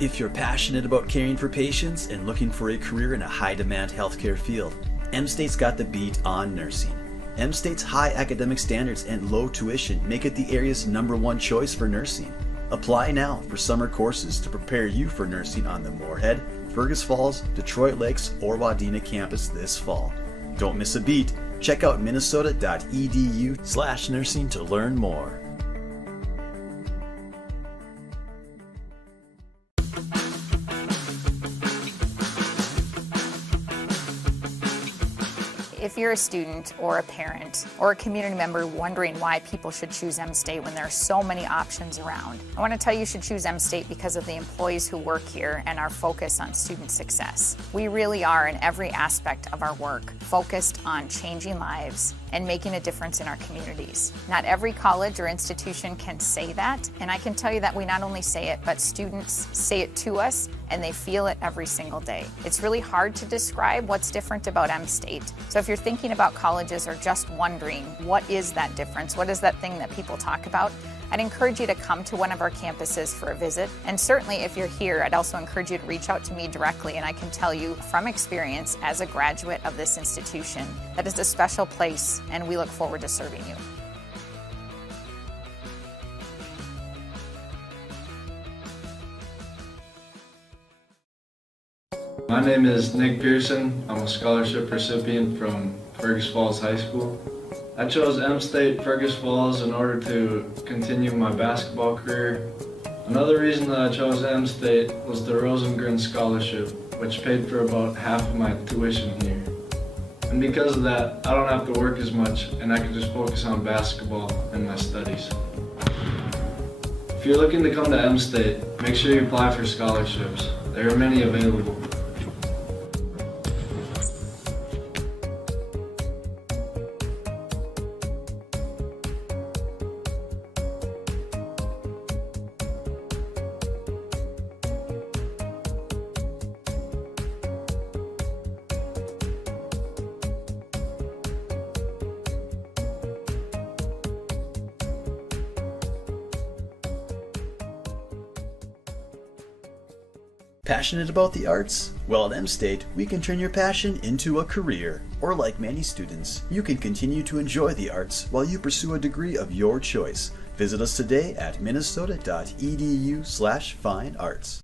If you're passionate about caring for patients and looking for a career in a high-demand healthcare field, M-State's got the beat on nursing. M-State's high academic standards and low tuition make it the area's #1 choice for nursing. Apply now for summer courses to prepare you for nursing on the Moorhead, Fergus Falls, Detroit Lakes, or Wadena campus this fall. Don't miss a beat. Check out minnesota.edu/nursing to learn more. If you're a student or a parent or a community member wondering why people should choose M-State when there are so many options around, I want to tell you should choose M-State because of the employees who work here and our focus on student success. We really are, in every aspect of our work, focused on changing lives and making a difference in our communities. Not every college or institution can say that, and I can tell you that we not only say it, but students say it to us and they feel it every single day. It's really hard to describe what's different about M-State. So if you're thinking about colleges or just wondering what is that difference, what is that thing that people talk about, I'd encourage you to come to one of our campuses for a visit. And certainly if you're here, I'd also encourage you to reach out to me directly, and I can tell you from experience as a graduate of this institution that it's a special place and we look forward to serving you. My name is Nick Pearson. I'm a scholarship recipient from Fergus Falls High School. I chose M-State Fergus Falls in order to continue my basketball career. Another reason that I chose M-State was the Rosengren Scholarship, which paid for about half of my tuition here. And because of that, I don't have to work as much and I can just focus on basketball and my studies. If you're looking to come to M-State, make sure you apply for scholarships. There are many available. Passionate about the arts? Well, at M-State, we can turn your passion into a career. Or like many students, you can continue to enjoy the arts while you pursue a degree of your choice. Visit us today at minnesota.edu/fine arts.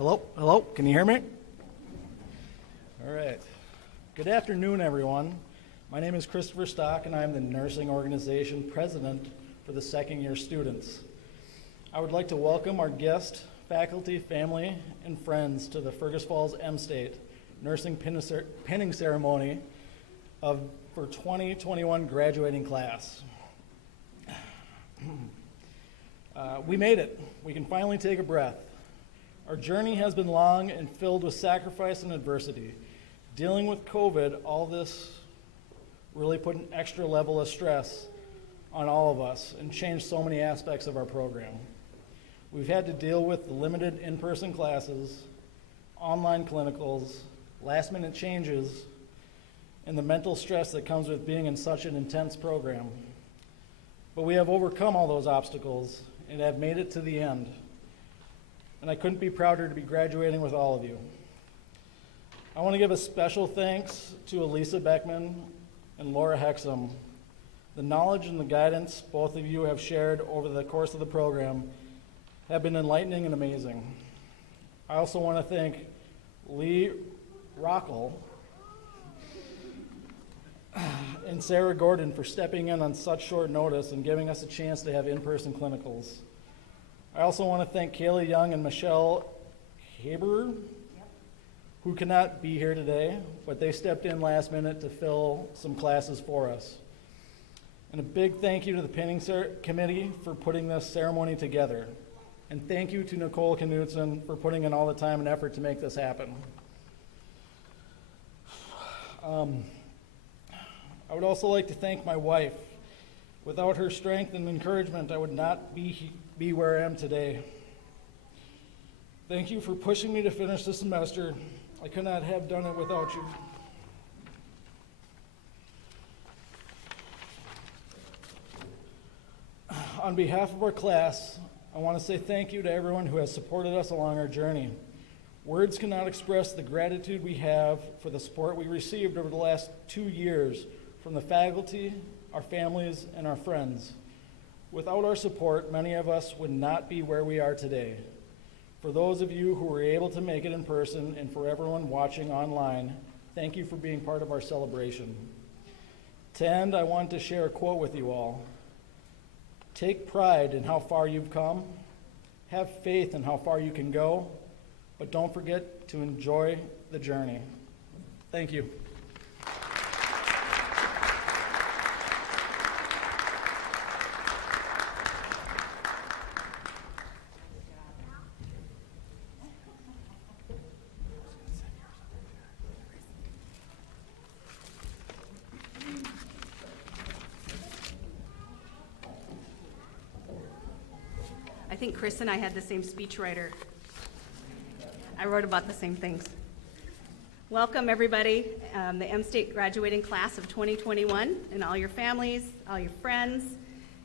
Hello, can you hear me? All right. Good afternoon, everyone. My name is Christopher Stock, and I'm the nursing organization president for the second-year students. I would like to welcome our guest, faculty, family, and friends to the Fergus Falls M-State Nursing Pinning Ceremony for 2021 graduating class. We made it. We can finally take a breath. Our journey has been long and filled with sacrifice and adversity. Dealing with COVID, all this really put an extra level of stress on all of us and changed so many aspects of our program. We've had to deal with the limited in-person classes, online clinicals, last-minute changes, and the mental stress that comes with being in such an intense program. But we have overcome all those obstacles and have made it to the end. And I couldn't be prouder to be graduating with all of you. I want to give a special thanks to Elisa Beckman and Laura Hexum. The knowledge and the guidance both of you have shared over the course of the program have been enlightening and amazing. I also want to thank Lee Rockel and Sarah Gordon for stepping in on such short notice and giving us a chance to have in-person clinicals. I also want to thank Kayla Young and Michelle Haber, who cannot be here today, but they stepped in last minute to fill some classes for us. And a big thank you to the pinning committee for putting this ceremony together. And thank you to Nicole Knudsen for putting in all the time and effort to make this happen. I would also like to thank my wife. Without her strength and encouragement, I would not be where I am today. Thank you for pushing me to finish the semester. I could not have done it without you. On behalf of our class, I want to say thank you to everyone who has supported us along our journey. Words cannot express the gratitude we have for the support we received over the last 2 years from the faculty, our families, and our friends. Without our support, many of us would not be where we are today. For those of you who were able to make it in person, and for everyone watching online, thank you for being part of our celebration. To end, I want to share a quote with you all. Take pride in how far you've come, have faith in how far you can go, but don't forget to enjoy the journey. Thank you. I think Chris and I had the same speechwriter. I wrote about the same things. Welcome, everybody, the M-State graduating class of 2021, and all your families, all your friends,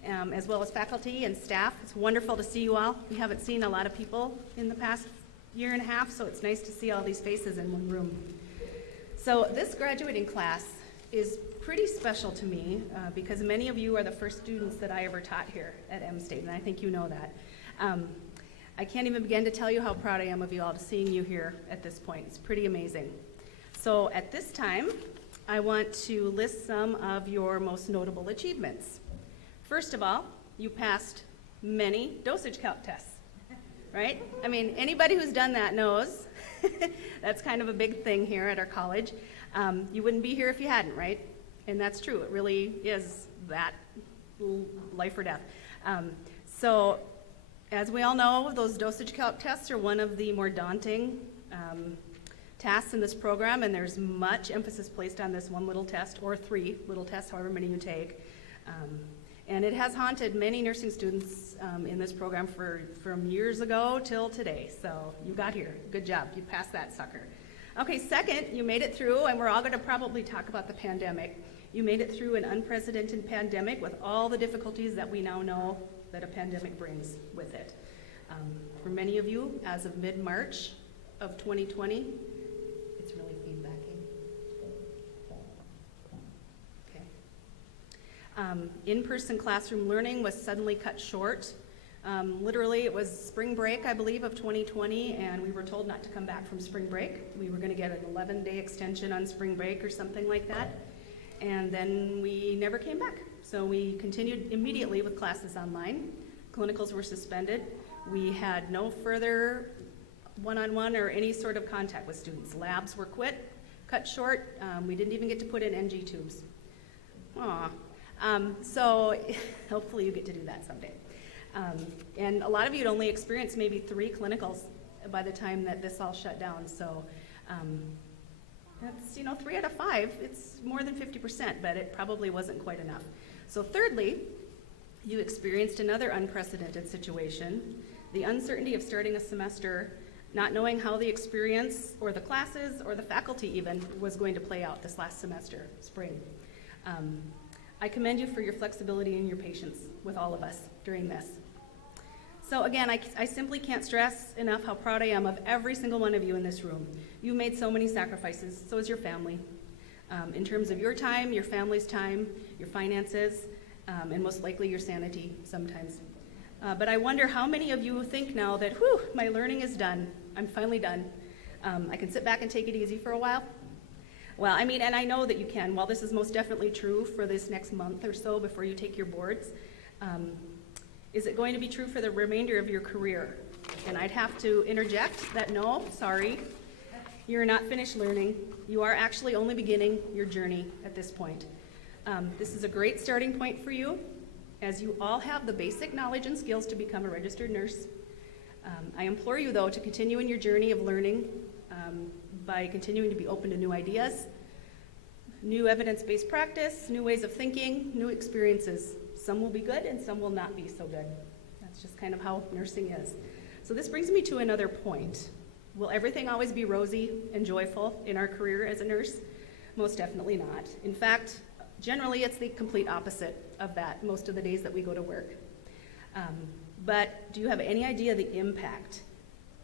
as well as faculty and staff. It's wonderful to see you all. We haven't seen a lot of people in the past year and a half, so it's nice to see all these faces in one room. So this graduating class is pretty special to me because many of you are the first students that I ever taught here at M-State, and I think you know that. I can't even begin to tell you how proud I am of you all to seeing you here at this point. It's pretty amazing. So at this time, I want to list some of your most notable achievements. First of all, you passed many dosage calc tests, right? I mean, anybody who's done that knows that's kind of a big thing here at our college. You wouldn't be here if you hadn't, right? And that's true. It really is that life or death. So as we all know, those dosage calc tests are one of the more daunting tasks in this program, and there's much emphasis placed on this one little test, or 3 little tests, however many you take. And it has haunted many nursing students in this program from years ago till today. So you got here. Good job. You passed that sucker. Okay, second, you made it through, and we're all going to probably talk about the pandemic. You made it through an unprecedented pandemic with all the difficulties that we now know that a pandemic brings with it. For many of you, as of mid-March of 2020, it's really feedbacking. Okay. In-person classroom learning was suddenly cut short Literally, it was spring break, I believe, of 2020, and we were told not to come back from spring break. We were going to get an 11-day extension on spring break or something like that, and then we never came back. So we continued immediately with classes online. Clinicals were suspended. We had no further one-on-one or any sort of contact with students. Labs were cut short. We didn't even get to put in NG tubes. Aw. So hopefully you get to do that someday. And a lot of you had only experienced maybe 3 clinicals by the time that this all shut down. So that's, 3 out of 5. It's more than 50%, but it probably wasn't quite enough. So thirdly, you experienced another unprecedented situation, the uncertainty of starting a semester, not knowing how the experience or the classes or the faculty even was going to play out this last semester, spring. I commend you for your flexibility and your patience with all of us during this. So again, I simply can't stress enough how proud I am of every single one of you in this room. You made so many sacrifices, so has your family. In terms of your time, your family's time, your finances, and most likely your sanity sometimes. But I wonder how many of you think now that, whew, my learning is done. I'm finally done. I can sit back and take it easy for a while. Well, and I know that you can. While this is most definitely true for this next month or so before you take your boards, is it going to be true for the remainder of your career? And I'd have to interject that no, sorry, you're not finished learning. You are actually only beginning your journey at this point. This is a great starting point for you, as you all have the basic knowledge and skills to become a registered nurse. I implore you, though, to continue in your journey of learning by continuing to be open to new ideas, new evidence-based practice, new ways of thinking, new experiences. Some will be good and some will not be so good. That's just kind of how nursing is. So this brings me to another point. Will everything always be rosy and joyful in our career as a nurse? Most definitely not. In fact, generally it's the complete opposite of that most of the days that we go to work. But do you have any idea the impact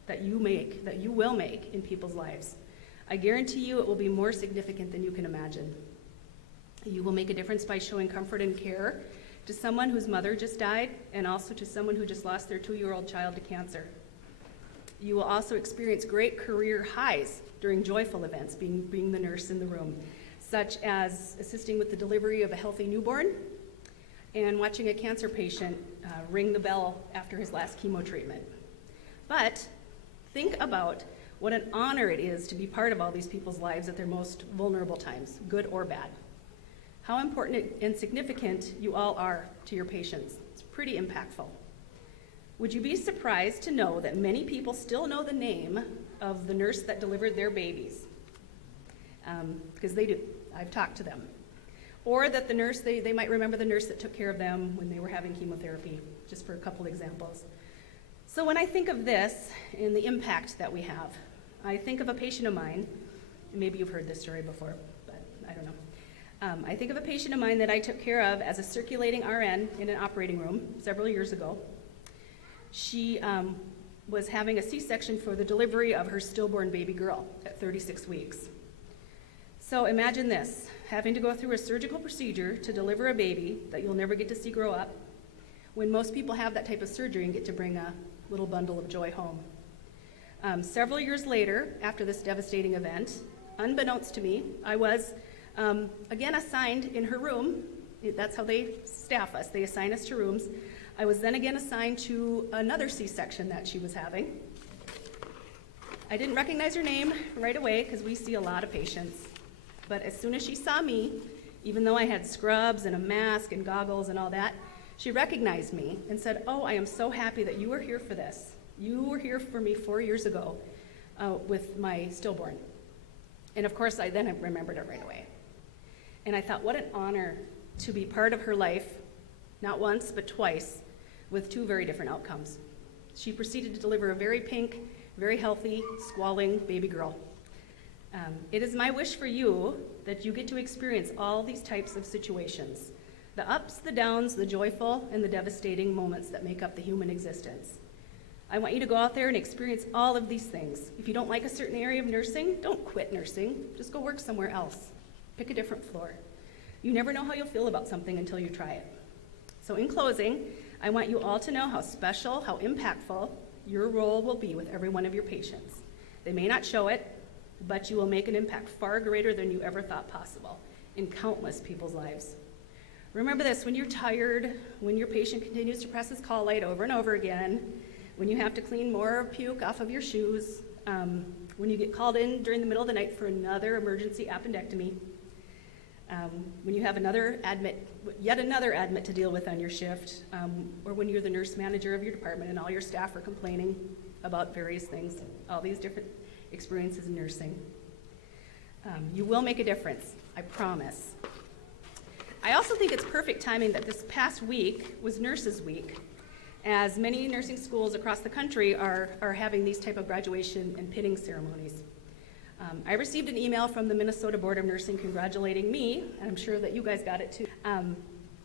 that you will make in people's lives? I guarantee you it will be more significant than you can imagine. You will make a difference by showing comfort and care to someone whose mother just died, and also to someone who just lost their 2-year-old child to cancer. You will also experience great career highs during joyful events, being the nurse in the room, such as assisting with the delivery of a healthy newborn and watching a cancer patient ring the bell after his last chemo treatment. But think about what an honor it is to be part of all these people's lives at their most vulnerable times, good or bad. How important and significant you all are to your patients. It's pretty impactful. Would you be surprised to know that many people still know the name of the nurse that delivered their babies? Because they do. I've talked to them. Or that the nurse, they might remember the nurse that took care of them when they were having chemotherapy, just for a couple examples. So when I think of this and the impact that we have, I think of a patient of mine. Maybe you've heard this story before, but I don't know. I think of a patient of mine that I took care of as a circulating RN in an operating room several years ago. She was having a C-section for the delivery of her stillborn baby girl at 36 weeks. So imagine this, having to go through a surgical procedure to deliver a baby that you'll never get to see grow up, when most people have that type of surgery and get to bring a little bundle of joy home. Several years later, after this devastating event, unbeknownst to me, I was again assigned in her room. That's how they staff us. They assign us to rooms. I was then again assigned to another C-section that she was having. I didn't recognize her name right away because we see a lot of patients. But as soon as she saw me, even though I had scrubs and a mask and goggles and all that, she recognized me and said, "Oh, I am so happy that you were here for this. You were here for me 4 years ago with my stillborn." And of course, I then remembered it right away. And I thought, what an honor to be part of her life, not once, but twice, with 2 very different outcomes. She proceeded to deliver a very pink, very healthy, squalling baby girl. It is my wish for you that you get to experience all these types of situations, the ups, the downs, the joyful, and the devastating moments that make up the human existence. I want you to go out there and experience all of these things. If you don't like a certain area of nursing, don't quit nursing. Just go work somewhere else. Pick a different floor. You never know how you'll feel about something until you try it. So in closing, I want you all to know how special, how impactful your role will be with every one of your patients. They may not show it, but you will make an impact far greater than you ever thought possible in countless people's lives. Remember this, when you're tired, when your patient continues to press his call light over and over again, when you have to clean more puke off of your shoes, when you get called in during the middle of the night for another emergency appendectomy, when you have yet another admit to deal with on your shift, or when you're the nurse manager of your department and all your staff are complaining about various things, all these different experiences in nursing. You will make a difference, I promise. I also think it's perfect timing that this past week was Nurses Week, as many nursing schools across the country are having these type of graduation and pinning ceremonies. I received an email from the Minnesota Board of Nursing congratulating me, and I'm sure that you guys got it too,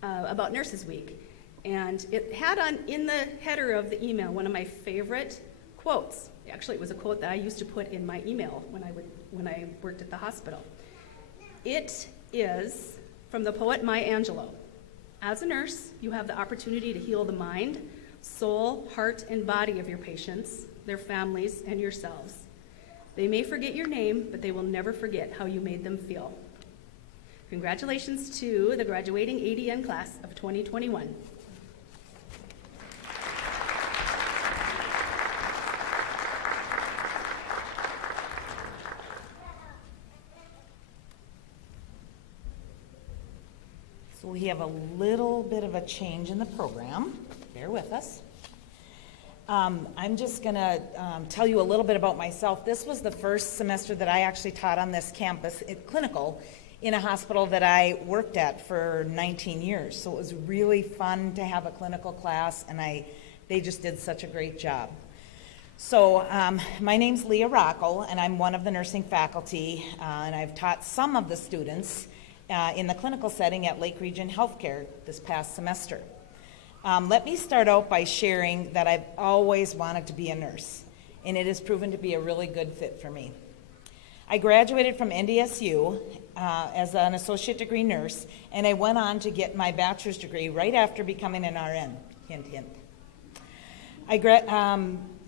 about Nurses Week. And it had in the header of the email one of my favorite quotes. Actually, it was a quote that I used to put in my email when I worked at the hospital. It is from the poet Maya Angelou. As a nurse, you have the opportunity to heal the mind, soul, heart, and body of your patients, their families, and yourselves. They may forget your name, but they will never forget how you made them feel. Congratulations to the graduating ADN class of 2021. So we have a little bit of a change in the program. Bear with us. I'm just going to tell you a little bit about myself. This was the first semester that I actually taught on this campus, clinical, in a hospital that I worked at for 19 years. So it was really fun to have a clinical class, and they just did such a great job. So my name's Leah Rockel, and I'm one of the nursing faculty, and I've taught some of the students in the clinical setting at Lake Region Healthcare this past semester. Let me start out by sharing that I've always wanted to be a nurse, and it has proven to be a really good fit for me. I graduated from NDSU as an associate degree nurse, and I went on to get my bachelor's degree right after becoming an RN. Hint, hint.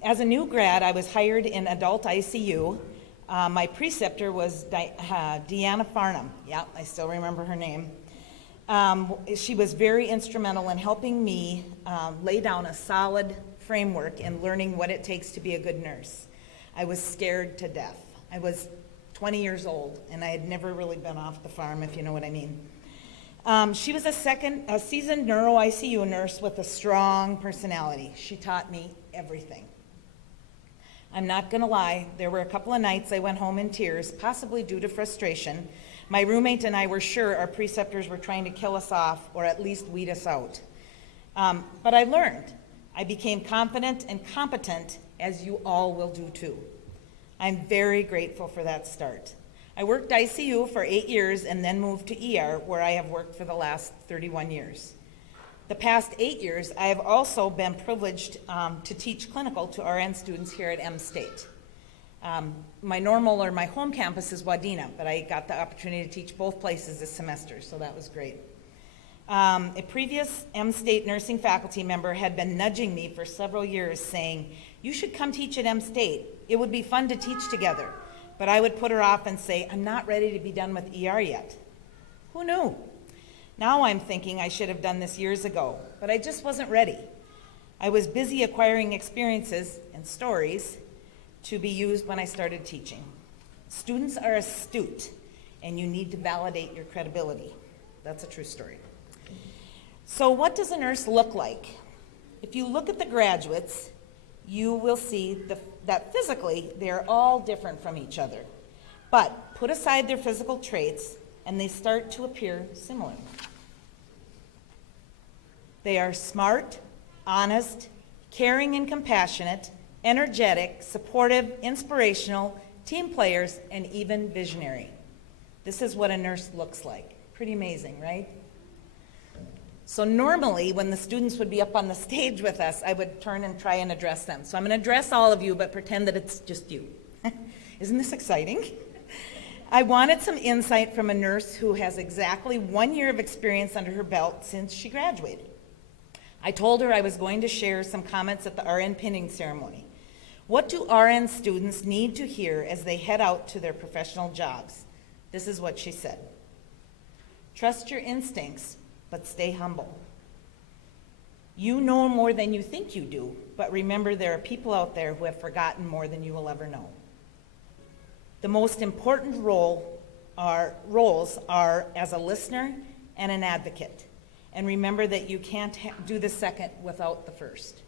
As a new grad, I was hired in adult ICU. My preceptor was Deanna Farnham. Yeah, I still remember her name. She was very instrumental in helping me lay down a solid framework and learning what it takes to be a good nurse. I was scared to death. I was 20 years old, and I had never really been off the farm, if you know what I mean. She was a seasoned neuro ICU nurse with a strong personality. She taught me everything. I'm not going to lie, there were a couple of nights I went home in tears, possibly due to frustration. My roommate and I were sure our preceptors were trying to kill us off or at least weed us out. But I learned. I became confident and competent, as you all will do too. I'm very grateful for that start. I worked ICU for 8 years and then moved to ER, where I have worked for the last 31 years. The past 8 years, I have also been privileged to teach clinical to RN students here at M State. My home campus is Wadena, but I got the opportunity to teach both places this semester, so that was great. A previous M State nursing faculty member had been nudging me for several years, saying, "You should come teach at M State. It would be fun to teach together." But I would put her off and say, "I'm not ready to be done with ER yet." Who knew? Now I'm thinking I should have done this years ago, but I just wasn't ready. I was busy acquiring experiences and stories to be used when I started teaching. Students are astute, and you need to validate your credibility. That's a true story. So what does a nurse look like? If you look at the graduates, you will see that physically they're all different from each other. But put aside their physical traits, and they start to appear similar. They are smart, honest, caring and compassionate, energetic, supportive, inspirational, team players, and even visionary. This is what a nurse looks like. Pretty amazing, right? So normally, when the students would be up on the stage with us, I would turn and try and address them. So I'm going to address all of you, but pretend that it's just you. Isn't this exciting? I wanted some insight from a nurse who has exactly 1 year of experience under her belt since she graduated. I told her I was going to share some comments at the RN pinning ceremony. What do RN students need to hear as they head out to their professional jobs? This is what she said. Trust your instincts, but stay humble. You know more than you think you do, but remember there are people out there who have forgotten more than you will ever know. The most important roles are as a listener and an advocate. And remember that you can't do the second without the first.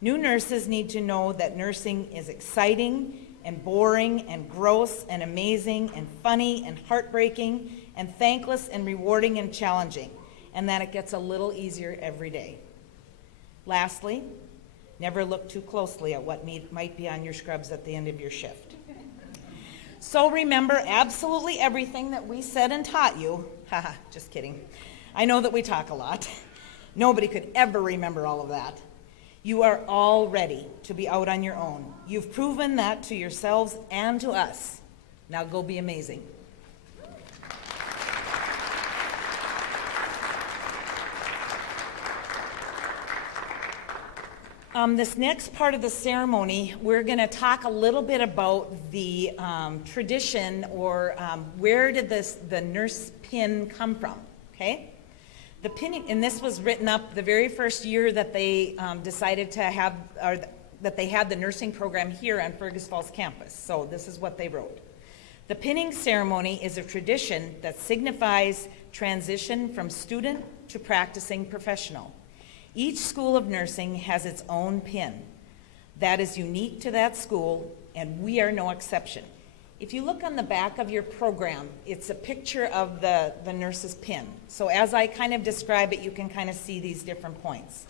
New nurses need to know that nursing is exciting and boring and gross and amazing and funny and heartbreaking and thankless and rewarding and challenging, and that it gets a little easier every day. Lastly, never look too closely at what might be on your scrubs at the end of your shift. So remember absolutely everything that we said and taught you. Haha, just kidding. I know that we talk a lot. Nobody could ever remember all of that. You are all ready to be out on your own. You've proven that to yourselves and to us. Now go be amazing. This next part of the ceremony, we're going to talk a little bit about the tradition or where did the nurse pin come from, okay? The pinning, and this was written up the very first year that they decided to have, or that they had the nursing program here on Fergus Falls campus. So this is what they wrote. The pinning ceremony is a tradition that signifies transition from student to practicing professional. Each school of nursing has its own pin. That is unique to that school, and we are no exception. If you look on the back of your program, it's a picture of the nurse's pin. So as I kind of describe it, you can kind of see these different points.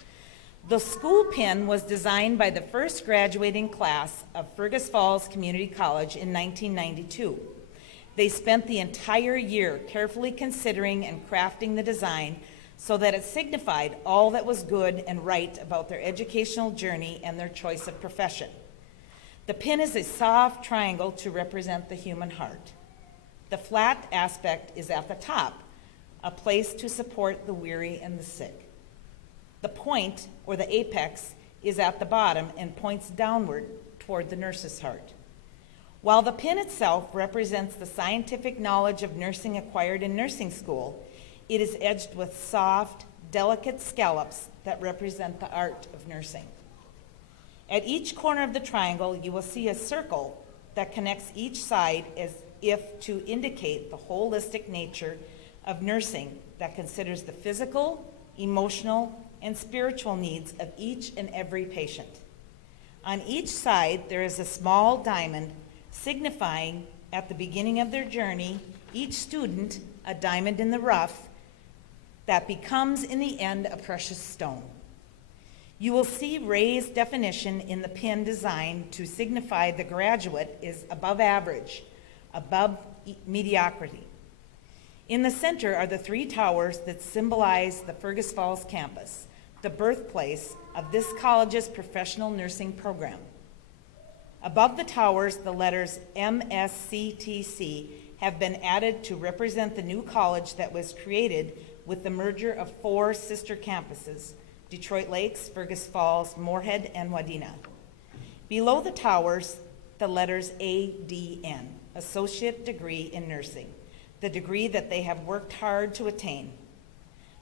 The school pin was designed by the first graduating class of Fergus Falls Community College in 1992. They spent the entire year carefully considering and crafting the design so that it signified all that was good and right about their educational journey and their choice of profession. The pin is a soft triangle to represent the human heart. The flat aspect is at the top, a place to support the weary and the sick. The point, or the apex, is at the bottom and points downward toward the nurse's heart. While the pin itself represents the scientific knowledge of nursing acquired in nursing school, it is edged with soft, delicate scallops that represent the art of nursing. At each corner of the triangle, you will see a circle that connects each side as if to indicate the holistic nature of nursing that considers the physical, emotional, and spiritual needs of each and every patient. On each side, there is a small diamond signifying at the beginning of their journey, each student a diamond in the rough that becomes in the end a precious stone. You will see raised definition in the pin design to signify the graduate is above average, above mediocrity. In the center are the three towers that symbolize the Fergus Falls campus, the birthplace of this college's professional nursing program. Above the towers, the letters MSCTC have been added to represent the new college that was created with the merger of four sister campuses, Detroit Lakes, Fergus Falls, Moorhead, and Wadena. Below the towers, the letters ADN, Associate Degree in Nursing, the degree that they have worked hard to attain.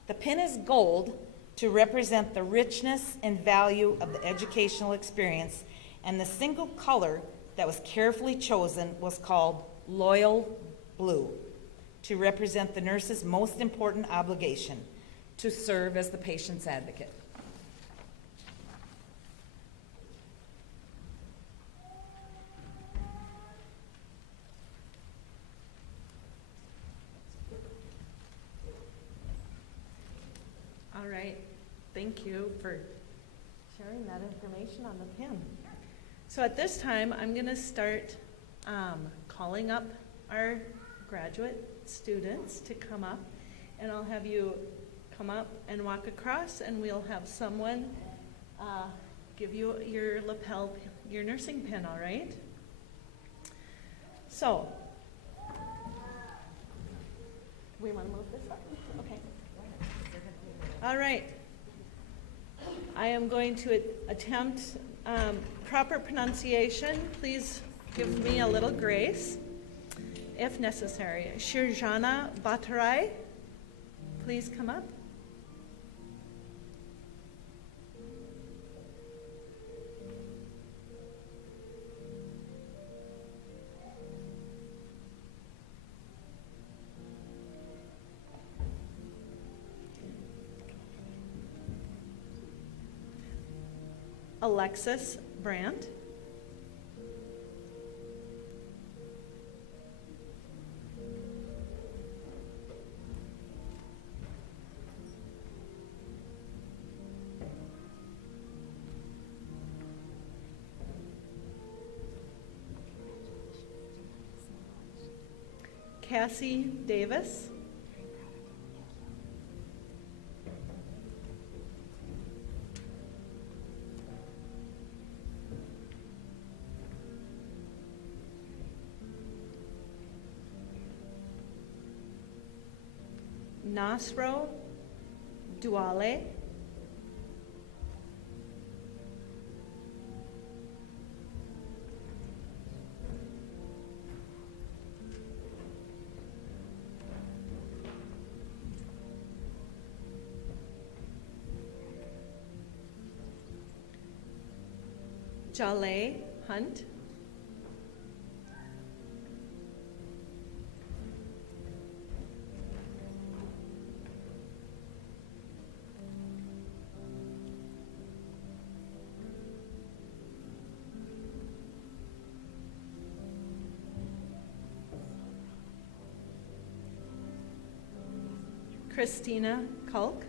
The pin is gold to represent the richness and value of the educational experience, and the single color that was carefully chosen was called Loyal Blue, to represent the nurse's most important obligation, to serve as the patient's advocate. All right, thank you for sharing that information on the pin. So at this time, I'm going to start calling up our graduate students to come up, and I'll have you come up and walk across, and we'll have someone give you your lapel, your nursing pin, all right? So, we want to move this up? Okay. All right. I am going to attempt proper pronunciation. Please give me a little grace if necessary. Shirjana Bhattarai, please come up. Alexis Brandt. Cassie Davis. Nasro Duale. Jale Hunt. Christina Kulk.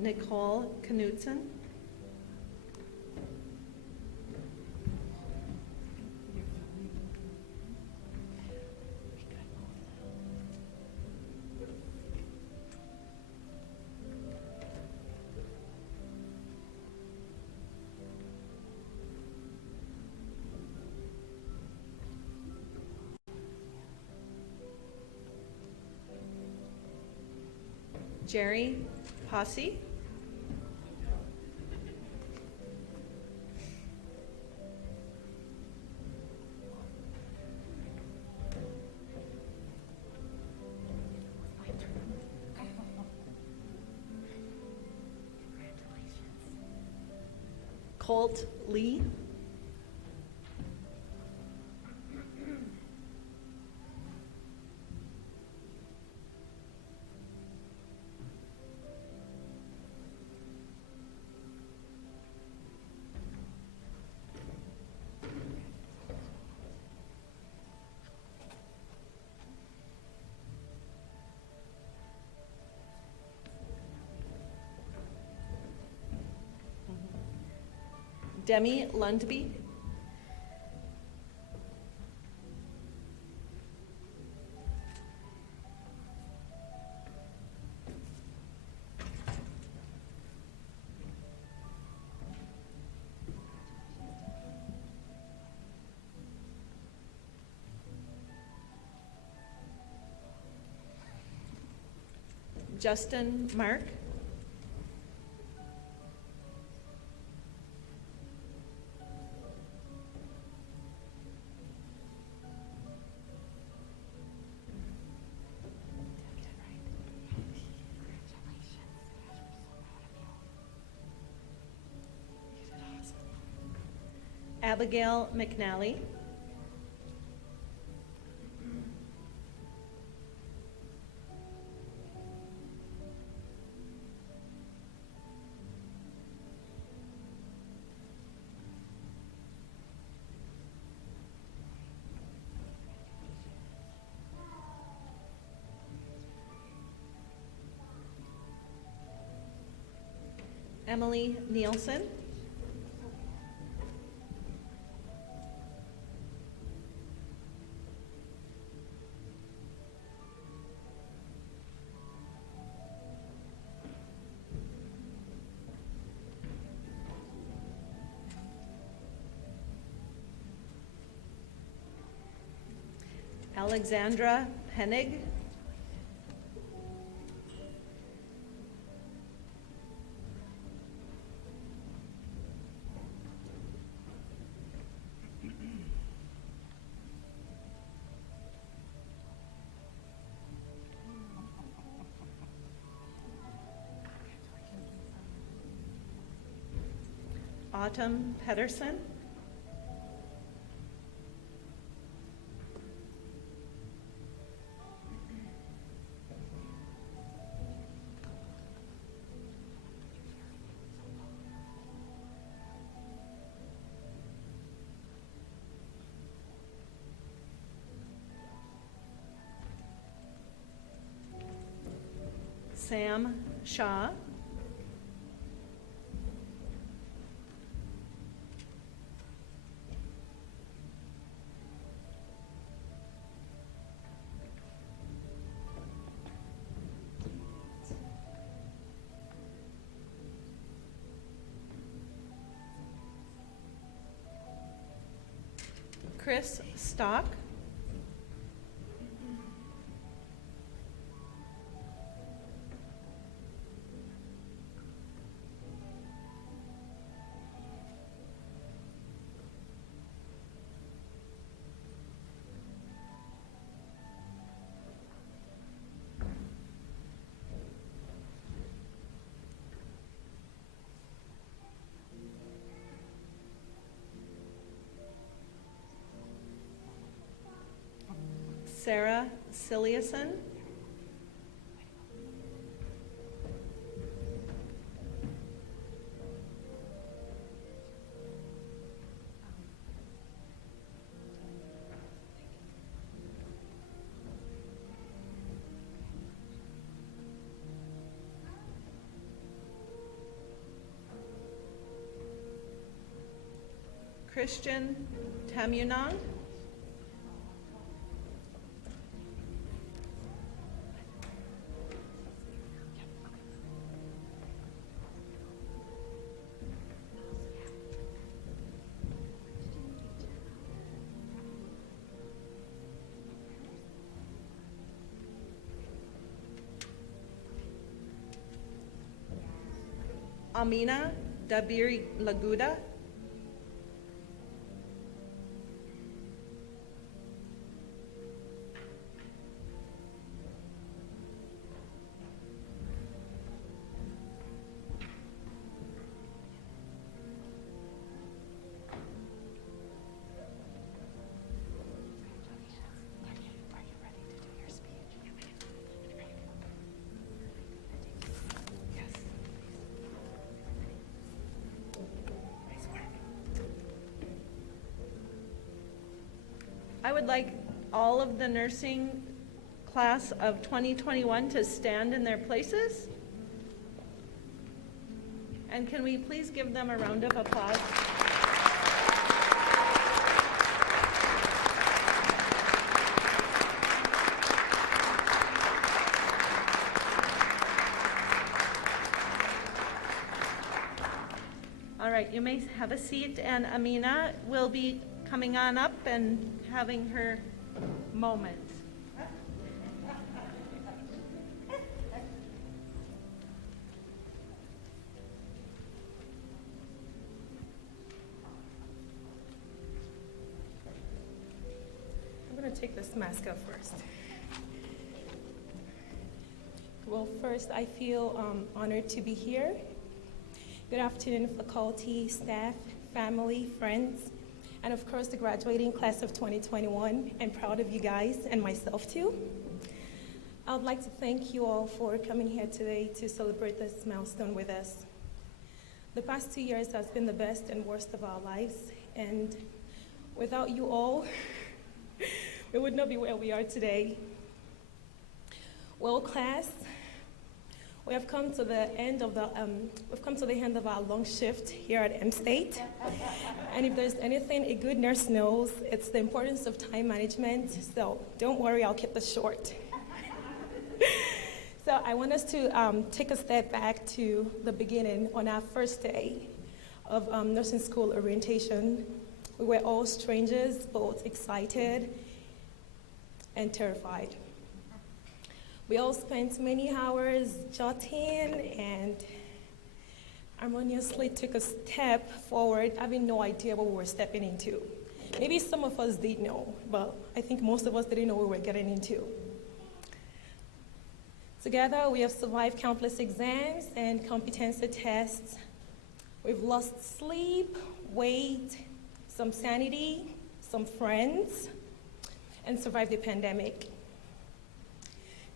Nicole Knudsen. Jerry Posse. Colt Lee. Demi Lundby. Justin Mark. Abigail McNally. Emily Nielsen. Alexandra Pennig. Autumn Pedersen. Sam Shaw. Chris Stock. Sarah Siliason. Christian Tamunong. Amina Dabiri Laguda. I would like all of the nursing class of 2021 to stand in their places. And can we please give them a round of applause? All right, you may have a seat, and Amina will be coming on up and having her moment. I'm going to take this mask off first. Well, first, I feel honored to be here. Good afternoon, faculty, staff, family, friends, and of course, the graduating class of 2021. I'm proud of you guys and myself too. I would like to thank you all for coming here today to celebrate this milestone with us. The past 2 years has been the best and worst of our lives, and without you all, we would not be where we are today. Well, class, we have come to the end of our long shift here at M State. And if there's anything a good nurse knows, it's the importance of time management. So don't worry, I'll keep this short. So I want us to take a step back to the beginning on our first day of nursing school orientation. We were all strangers, both excited and terrified. We all spent many hours jotting and harmoniously took a step forward, having no idea what we were stepping into. Maybe some of us did know, but I think most of us didn't know what we were getting into. Together, we have survived countless exams and competency tests. We've lost sleep, weight, some sanity, some friends, and survived the pandemic.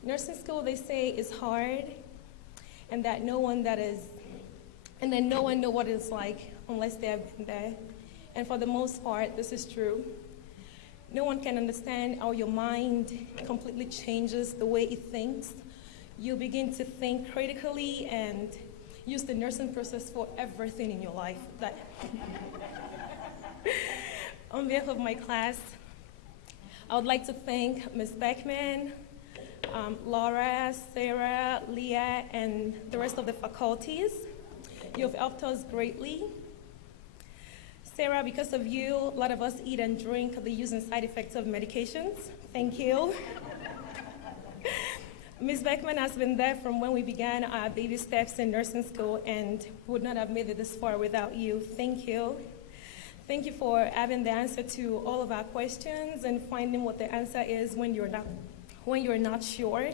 Nursing school, they say, is hard, and that no one knows what it's like unless they have been there. And for the most part, this is true. No one can understand how your mind completely changes the way it thinks. You begin to think critically and use the nursing process for everything in your life. On behalf of my class, I would like to thank Ms. Beckman, Laura, Sarah, Leah, and the rest of the faculties. You have helped us greatly. Sarah, because of you, a lot of us eat and drink the use and side effects of medications. Thank you. Ms. Beckman has been there from when we began our baby steps in nursing school and would not have made it this far without you. Thank you. Thank you for having the answer to all of our questions and finding what the answer is when you're not sure.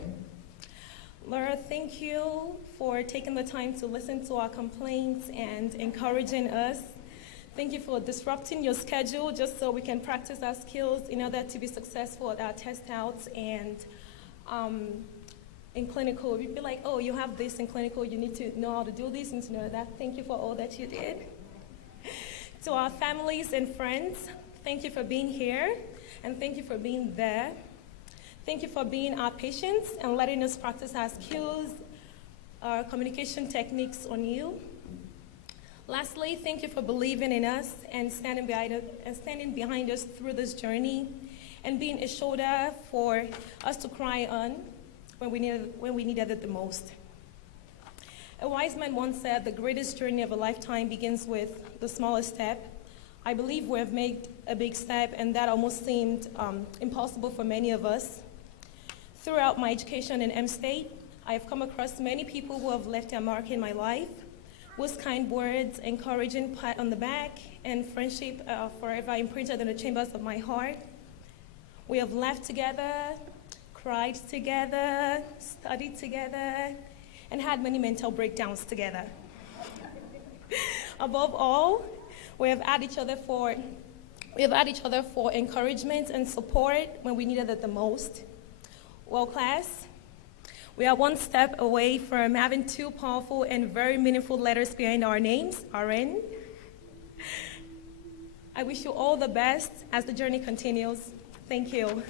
Laura, thank you for taking the time to listen to our complaints and encouraging us. Thank you for disrupting your schedule just so we can practice our skills in order to be successful at our test outs and in clinical. You'd be like, oh, you have this in clinical, you need to know how to do this and to know that. Thank you for all that you did. To our families and friends, thank you for being here and thank you for being there. Thank you for being our patients and letting us practice our skills, our communication techniques on you. Lastly, thank you for believing in us and standing behind us through this journey and being a shoulder for us to cry on when we needed it the most. A wise man once said, the greatest journey of a lifetime begins with the smallest step. I believe we have made a big step, and that almost seemed impossible for many of us. Throughout my education in M-State, I have come across many people who have left their mark in my life, whose kind words, encouraging pat on the back, and friendship are forever imprinted in the chambers of my heart. We have laughed together, cried together, studied together, and had many mental breakdowns together. Above all, we have had each other for encouragement and support when we needed it the most. Well, class, we are one step away from having two powerful and very meaningful letters behind our names, RN. I wish you all the best as the journey continues. Thank you.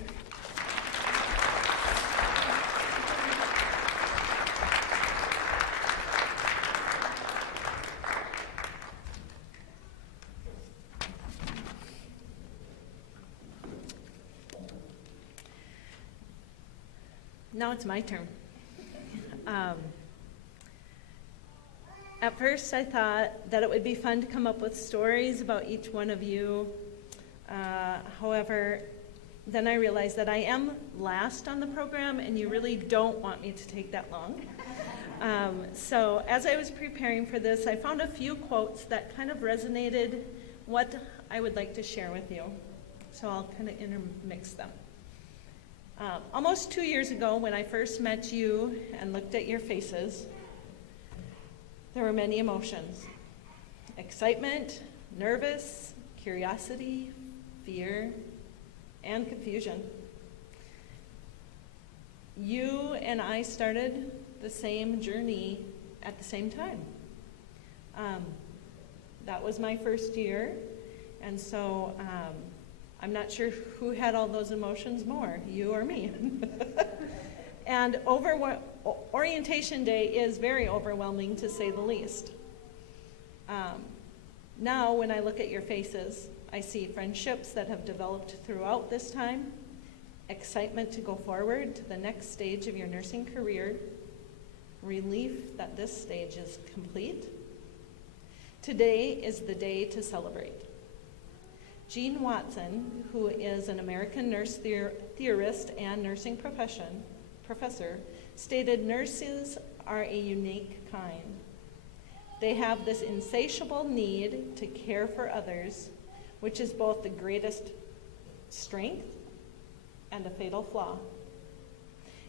Now it's my turn. At first I thought that it would be fun to come up with stories about each one of you. However, then I realized that I am last on the program and you really don't want me to take that long. So as I was preparing for this, I found a few quotes that kind of resonated what I would like to share with you. So I'll kind of intermix them. Almost 2 years ago, when I first met you and looked at your faces, there were many emotions. Excitement, nervous, curiosity, fear, and confusion. You and I started the same journey at the same time. That was my first year, and so I'm not sure who had all those emotions more, you or me. And orientation day is very overwhelming, to say the least. Now, when I look at your faces, I see friendships that have developed throughout this time, excitement to go forward to the next stage of your nursing career, relief that this stage is complete. Today is the day to celebrate. Jean Watson, who is an American nurse theorist and nursing professor, stated nurses are a unique kind. They have this insatiable need to care for others, which is both the greatest strength and a fatal flaw.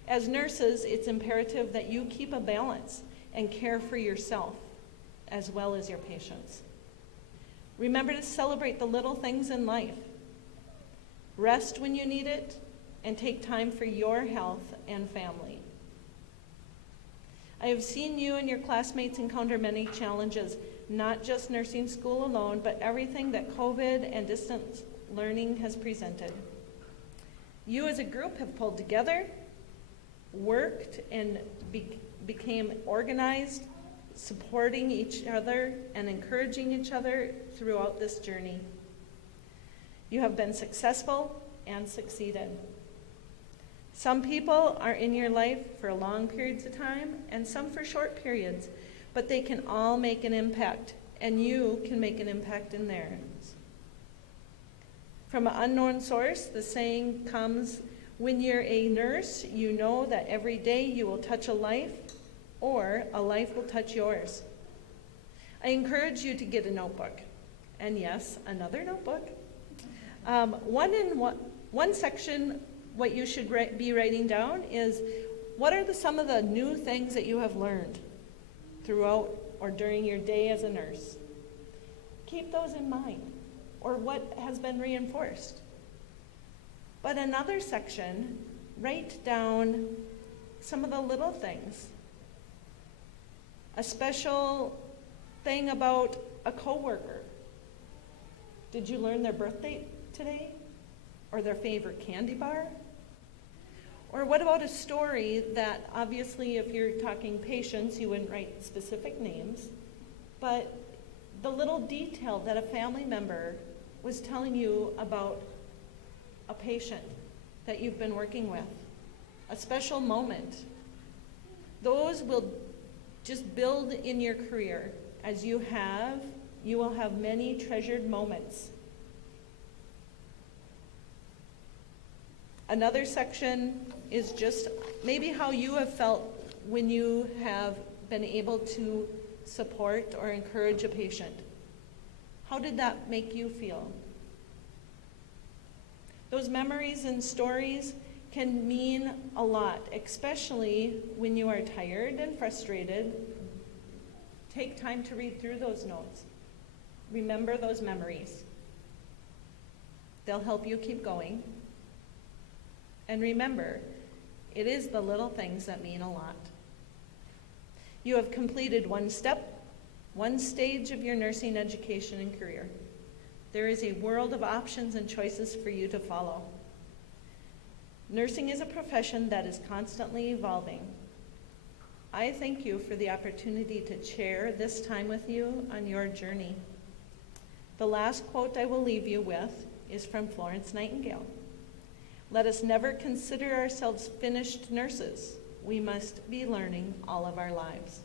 As nurses, it's imperative that you keep a balance and care for yourself as well as your patients. Remember to celebrate the little things in life. Rest when you need it, and take time for your health and family. I have seen you and your classmates encounter many challenges, not just nursing school alone, but everything that COVID and distance learning has presented. You as a group have pulled together, worked, and became organized, supporting each other and encouraging each other throughout this journey. You have been successful and succeeded. Some people are in your life for long periods of time and some for short periods, but they can all make an impact, and you can make an impact in theirs. From an unknown source, the saying comes, when you're a nurse, you know that every day you will touch a life, or a life will touch yours. I encourage you to get a notebook. And yes, another notebook. One section, what you should be writing down is, what are some of the new things that you have learned throughout or during your day as a nurse? Keep those in mind, or what has been reinforced. But another section, write down some of the little things. A special thing about a coworker. Did you learn their birthday today? Or their favorite candy bar? Or what about a story that, obviously, if you're talking patients, you wouldn't write specific names, but the little detail that a family member was telling you about a patient that you've been working with, a special moment. Those will just build in your career. As you will have many treasured moments. Another section is just maybe how you have felt when you have been able to support or encourage a patient. How did that make you feel? Those memories and stories can mean a lot, especially when you are tired and frustrated. Take time to read through those notes. Remember those memories. They'll help you keep going. And remember, it is the little things that mean a lot. You have completed one step, one stage of your nursing education and career. There is a world of options and choices for you to follow. Nursing is a profession that is constantly evolving. I thank you for the opportunity to share this time with you on your journey. The last quote I will leave you with is from Florence Nightingale. Let us never consider ourselves finished nurses. We must be learning all of our lives.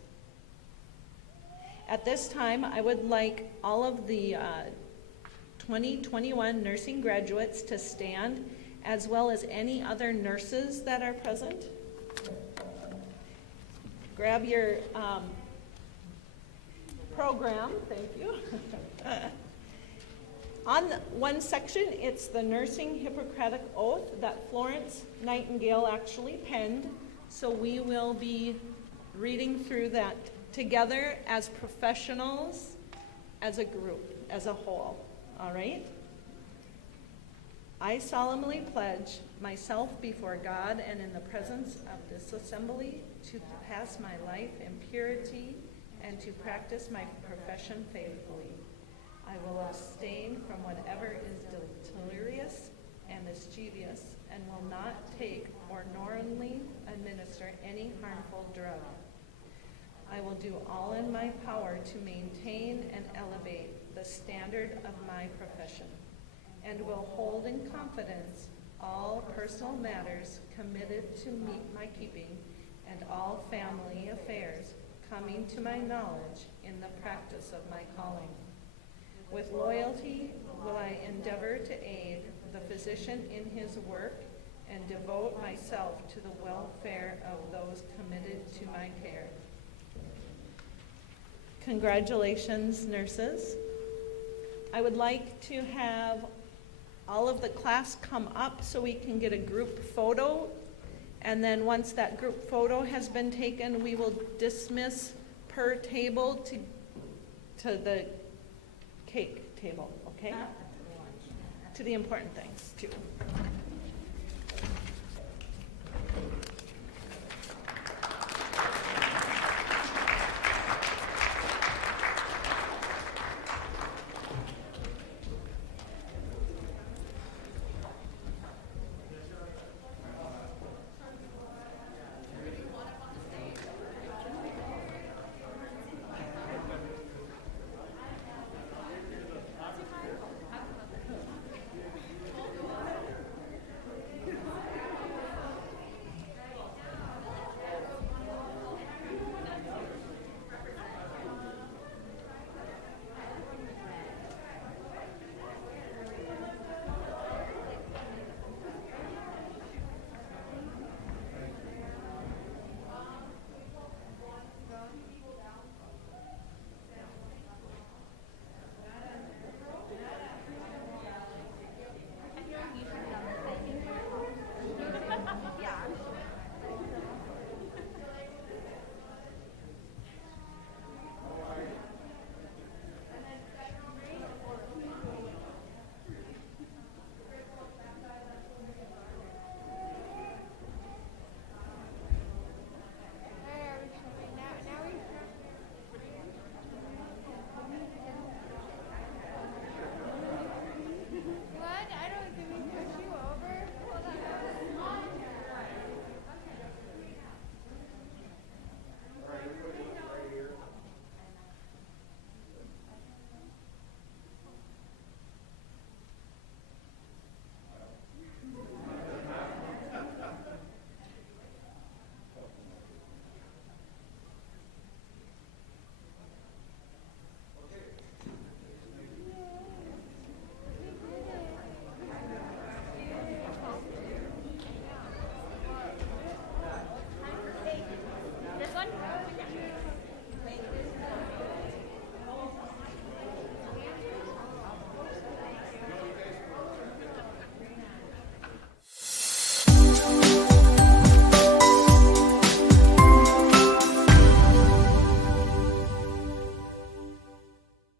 At this time, I would like all of the 2021 nursing graduates to stand, as well as any other nurses that are present. Grab your program, thank you. On one section, it's the Nursing Hippocratic Oath that Florence Nightingale actually penned, so we will be reading through that together as professionals, as a group, as a whole, all right? I solemnly pledge myself before God and in the presence of this assembly to pass my life in purity and to practice my profession faithfully. I will abstain from whatever is deleterious and mischievous, and will not take or knowingly administer any harmful drug. I will do all in my power to maintain and elevate the standard of my profession, and will hold in confidence all personal matters committed to my keeping, and all family affairs coming to my knowledge in the practice of my calling. With loyalty will I endeavor to aid the physician in his work and devote myself to the welfare of those committed to my care. Congratulations, nurses. I would like to have all of the class come up so we can get a group photo. And then once that group photo has been taken, we will dismiss per table to the cake table, okay? To the important things, too.